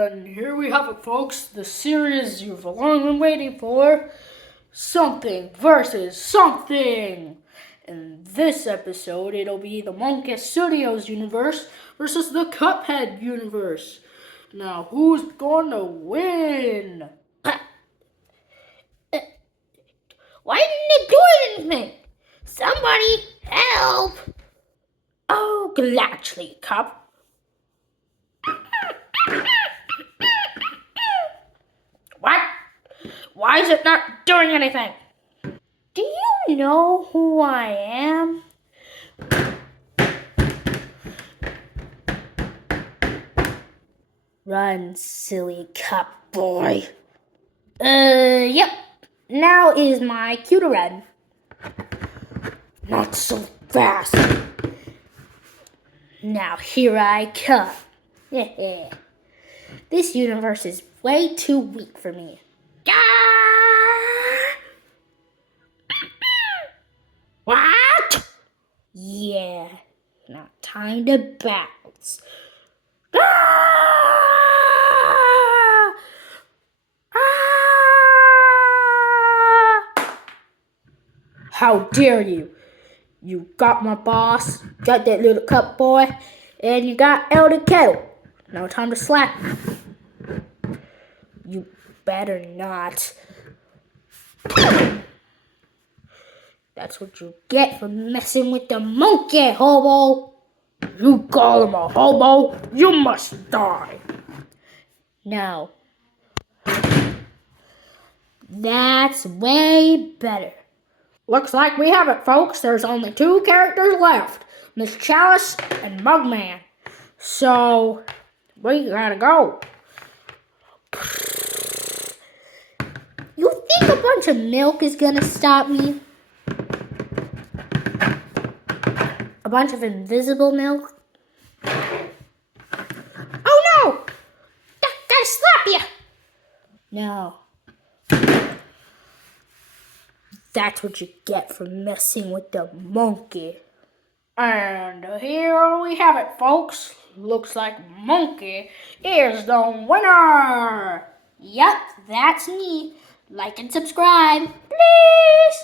And here we have it, folks, the series you've long been waiting for, Something versus Something. In this episode, it'll be the Monkey Studios universe versus the Cuphead universe. Now, who's gonna win? Why didn't it do anything? Somebody help! Oh, gladly, Cup. What? Why is it not doing anything? Do you know who I am? Run, silly Cup boy. Yep. Now is my cue to run. Not so fast. Now here I come. This universe is way too weak for me. What? Yeah, now time to bounce. How dare you? You got my boss, got that little cup boy, and you got Elder Kettle. Now time to slap. You better not. That's what you get for messing with the monkey, hobo. You call him a hobo, you must die. No. That's way better. Looks like we have it, folks. There's only two characters left, Miss Chalice and Mugman. So, we gotta go. You think a bunch of milk is gonna stop me? A bunch of invisible milk? Oh no! Gotta slap you! No. That's what you get for messing with the monkey. And here we have it, folks. Looks like Monkey is the winner. Yep, that's me. Like and subscribe, please.